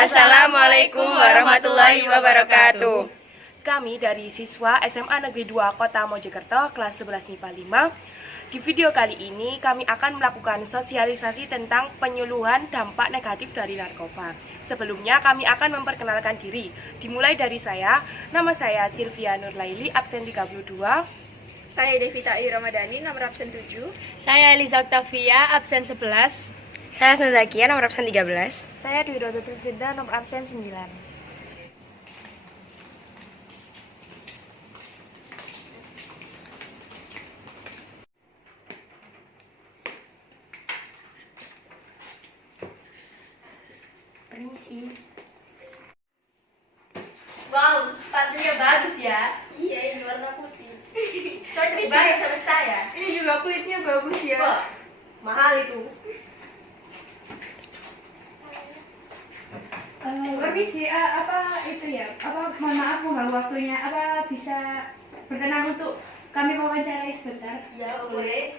Assalamualaikum warahmatullahi wabarakatuh. Kami dari siswa SMA Negeri 2 Kota Mojokerto kelas 11 MIPA 5. Di video kali ini kami akan melakukan sosialisasi tentang penyuluhan dampak negatif dari narkoba. Sebelumnya kami akan memperkenalkan diri. Dimulai dari saya, nama saya Sylvia Nurlaili, absen 32. Saya Devita I. Ramadhani, nomor absen 7. Saya Eliza Octavia, absen 11. Saya Senzakia, nomor absen 13. Saya Dwi Rodotul Firda, nomor absen 9. Permisi. Wow, sepatunya bagus ya. Iya, ini warna putih. Cocok banget sama saya. Ini juga kulitnya bagus ya. Wah, mahal itu. Permisi, apa itu ya? Mohon maaf mengganggu waktunya. Apa bisa berkenan untuk kami wawancarai sebentar? Ya, boleh.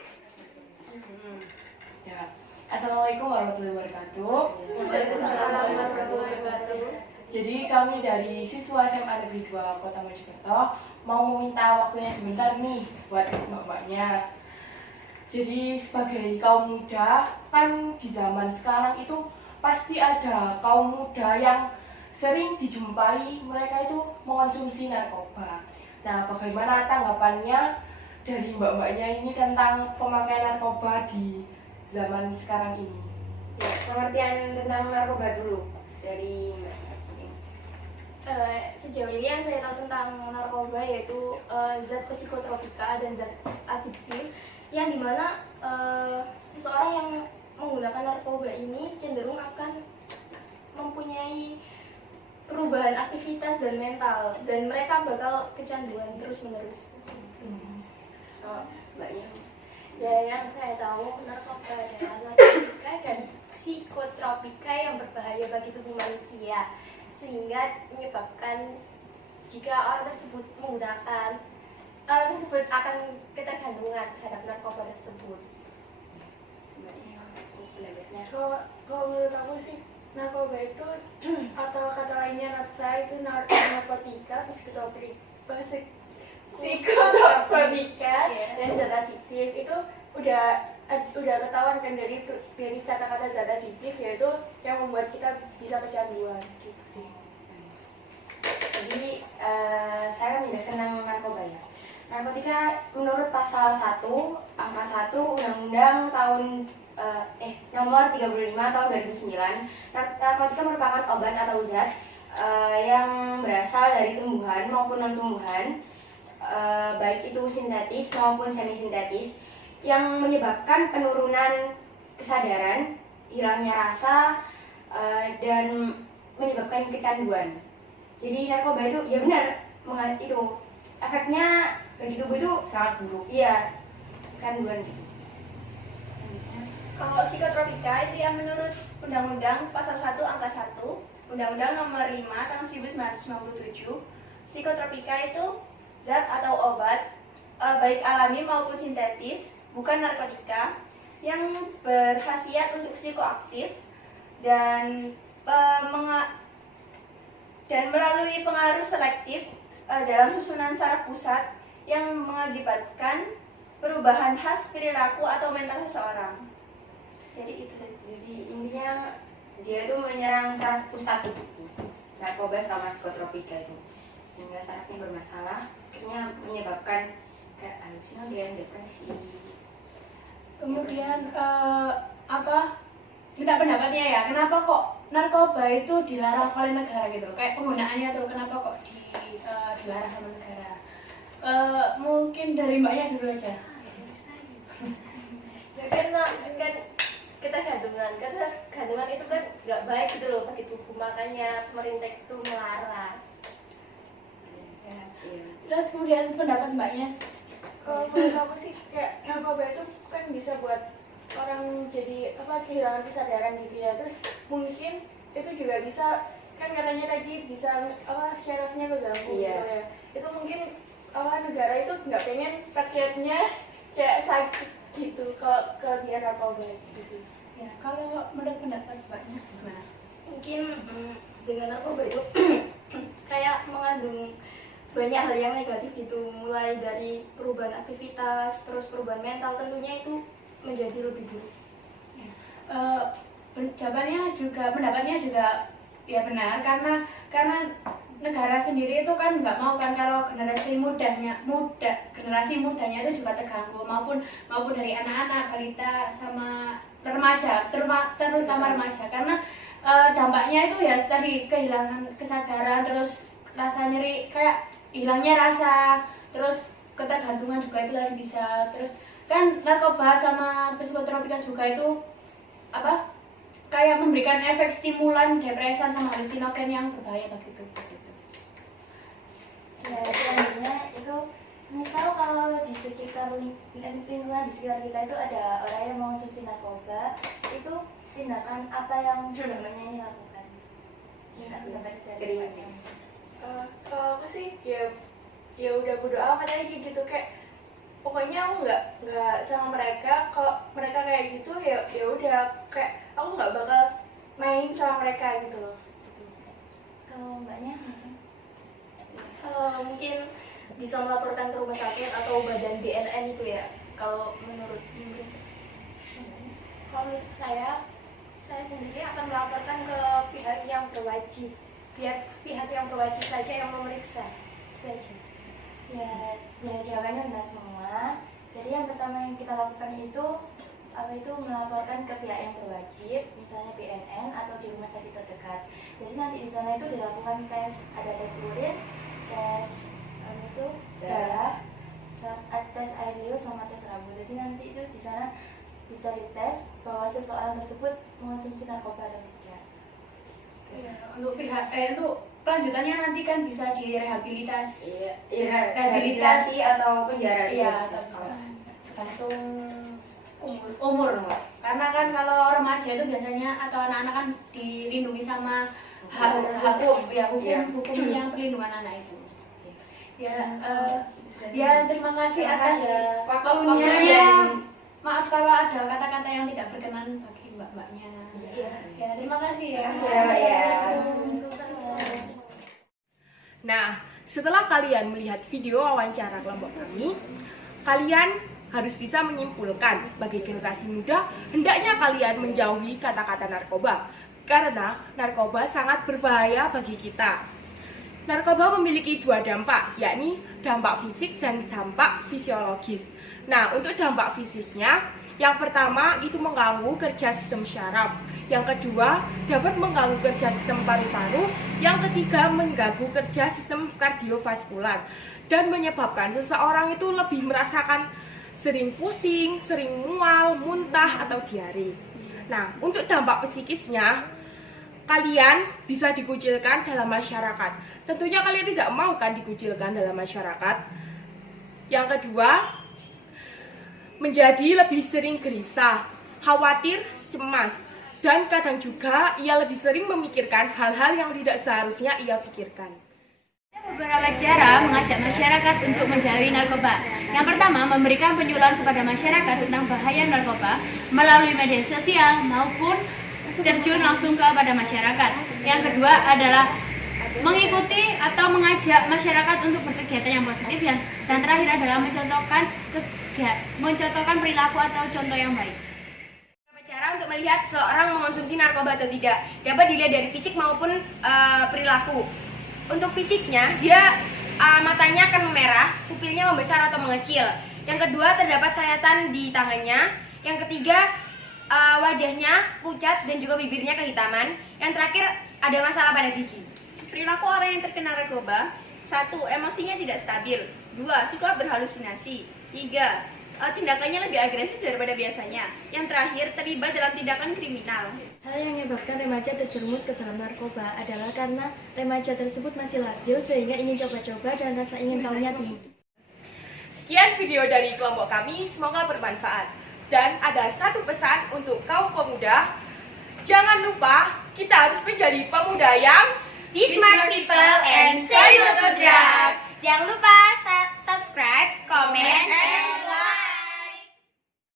Ya. Assalamualaikum warahmatullahi wabarakatuh. Waalaikumsalam warahmatullahi wabarakatuh. Jadi kami dari siswa SMA Negeri 2 Kota Mojokerto mau meminta waktunya sebentar nih buat mbak-mbaknya. Jadi sebagai kaum muda, kan di zaman sekarang itu pasti ada kaum muda yang sering dijumpai mereka itu mengonsumsi narkoba. Nah, bagaimana tanggapannya dari mbak-mbaknya ini tentang pemakaian narkoba di zaman sekarang ini? Ya, pengertian tentang narkoba dulu dari Mbak. Sejauh ini yang saya tahu tentang narkoba yaitu zat psikotropika dan zat adiktif yang dimana seseorang yang menggunakan narkoba ini cenderung akan mempunyai perubahan aktivitas dan mental dan mereka bakal kecanduan terus-menerus. Oh, mbaknya. Ya, yang saya tahu narkoba adalah narkotika dan psikotropika yang berbahaya bagi tubuh manusia sehingga menyebabkan jika orang tersebut menggunakan orang tersebut akan ketergantungan terhadap narkoba tersebut. Kalau menurut aku sih narkoba itu atau kata lainnya naksa itu narkotika, psikotropika dan zat adiktif itu udah ketahuan kan dari kata-kata zat adiktif yaitu yang membuat kita bisa kecanduan gitu sih. Jadi saya menjelaskan tentang narkoba ya. Narkotika menurut pasal 1 angka 1 Undang-Undang nomor 35 tahun 2009, narkotika merupakan obat atau zat yang berasal dari tumbuhan maupun non-tumbuhan, baik itu sintetis maupun semi-sintetis, yang menyebabkan penurunan kesadaran, hilangnya rasa, dan menyebabkan kecanduan. Jadi narkoba itu ya benar itu efeknya bagi tubuh itu Sangat buruk. iya, kecanduan gitu. Kalau psikotropika itu yang menurut Undang-Undang Pasal 1 Angka 1 Undang-Undang Nomor 5 Tahun 1997, psikotropika itu zat atau obat baik alami maupun sintetis, bukan narkotika, yang berkhasiat untuk psikoaktif dan melalui pengaruh selektif dalam susunan saraf pusat yang mengakibatkan perubahan khas perilaku atau mental seseorang. Jadi itu. Jadi intinya dia itu menyerang saraf pusat tubuh, narkoba sama psikotropika itu, sehingga sarafnya bermasalah, akhirnya menyebabkan kayak halusinasi dan depresi. Kemudian minta pendapatnya ya, kenapa kok narkoba itu dilarang oleh negara gitu, kayak penggunaannya tuh kenapa kok dilarang sama negara? Mungkin dari mbaknya dulu aja. Ya, karena kan ketergantungan itu kan nggak baik gitu loh bagi tubuh, makanya pemerintah itu melarang. Ya. Terus kemudian pendapat mbaknya? Kalau menurut aku sih kayak narkoba itu kan bisa buat orang jadi kehilangan kesadaran gitu ya. Terus mungkin itu juga bisa kan katanya tadi bisa syarafnya keganggu gitu ya. Itu mungkin negara itu nggak pengen rakyatnya kayak sakit gitu kalau kelebihan narkoba gitu sih. Ya, kalau menurut pendapat mbaknya gimana? Mungkin dengan narkoba itu kayak mengandung banyak hal yang negatif gitu, mulai dari perubahan aktivitas, terus perubahan mental, tentunya itu menjadi lebih buruk. Jawabannya juga, pendapatnya juga ya benar, karena negara sendiri itu kan nggak mau kan kalau generasi mudanya itu juga terganggu, maupun dari anak-anak, balita sama remaja, terutama remaja, karena dampaknya itu ya tadi kehilangan kesadaran, terus rasa nyeri, kayak hilangnya rasa, terus ketergantungan juga itu tadi bisa, terus kan narkoba sama psikotropika juga itu kayak memberikan efek stimulan, depresan sama halusinogen yang berbahaya begitu. Ya, selanjutnya itu misal kalau di sekitar lingkungan di sekitar kita itu ada orang yang mengonsumsi narkoba, itu tindakan apa yang namanya ini lakukan? Tindakan dari Kalau aku sih ya udah bodo amat aja gitu, kayak pokoknya aku nggak sama mereka. Kalau mereka kayak gitu ya udah, kayak aku nggak bakal main sama mereka gitu loh. Kalau mbaknya? Mungkin bisa melaporkan ke rumah sakit atau badan BNN itu ya, kalau menurut Kalau menurut saya sendiri akan melaporkan ke pihak yang berwajib. Biar pihak yang berwajib saja yang memeriksa. Itu aja. Ya, jawabannya benar semua. Jadi yang pertama yang kita lakukan itu melaporkan ke pihak yang berwajib, misalnya BNN atau di rumah sakit terdekat. Jadi nanti di sana itu dilakukan tes, ada tes urin, tes darah, tes air liur sama tes rambut. Jadi nanti itu di sana bisa dites bahwa seseorang tersebut mengonsumsi narkoba atau tidak. Ya, untuk kelanjutannya nanti kan bisa direhabilitasi. Rehabilitasi atau penjara. Iya, tergantung umur. Karena kan kalau remaja itu biasanya atau anak-anak kan dilindungi sama hukum yang perlindungan anak itu. Terima kasih atas waktunya. Maaf kalau ada kata-kata yang tidak berkenan bagi mbak-mbaknya. Ya, terima kasih ya. Nah, setelah kalian melihat video wawancara kelompok kami, kalian harus bisa menyimpulkan sebagai generasi muda, hendaknya kalian menjauhi kata-kata narkoba. Karena narkoba sangat berbahaya bagi kita. Narkoba memiliki dua dampak, yakni dampak fisik dan dampak fisiologis. Nah, untuk dampak fisiknya, yang pertama itu mengganggu kerja sistem syaraf. Yang kedua, dapat mengganggu kerja sistem paru-paru. Yang ketiga, mengganggu kerja sistem kardiovaskular dan menyebabkan seseorang itu lebih merasakan sering pusing, sering mual, muntah, atau diare. Nah, untuk dampak psikisnya, kalian bisa dikucilkan dalam masyarakat. Tentunya kalian tidak mau kan dikucilkan dalam masyarakat. Yang kedua, menjadi lebih sering gelisah, khawatir, cemas, dan kadang juga ia lebih sering memikirkan hal-hal yang tidak seharusnya ia pikirkan. Ada beberapa cara mengajak masyarakat untuk menjauhi narkoba. Yang pertama, memberikan penyuluhan kepada masyarakat tentang bahaya narkoba melalui media sosial maupun terjun langsung kepada masyarakat. Yang kedua adalah mengikuti atau mengajak masyarakat untuk berkegiatan yang positif, dan terakhir adalah mencontohkan perilaku atau contoh yang baik. Cara untuk melihat seorang mengonsumsi narkoba atau tidak dapat dilihat dari fisik maupun perilaku. Untuk fisiknya, dia matanya akan memerah, pupilnya membesar atau mengecil. Yang kedua, terdapat sayatan di tangannya. Yang ketiga, wajahnya pucat dan juga bibirnya kehitaman. Yang terakhir, ada masalah pada gigi. Perilaku orang yang terkena narkoba: 1. Emosinya tidak stabil. 2. Suka berhalusinasi. 3. Tindakannya lebih agresif daripada biasanya. Yang terakhir, terlibat dalam tindakan kriminal. Hal yang menyebabkan remaja terjerumus ke dalam narkoba adalah karena remaja tersebut masih labil sehingga ingin coba-coba dan rasa ingin tahunya tinggi. Sekian video dari kelompok kami, semoga bermanfaat. Dan ada satu pesan untuk kaum pemuda, jangan lupa kita harus menjadi pemuda yang Be smart people and say no to drugs. Jangan lupa subscribe, comment, and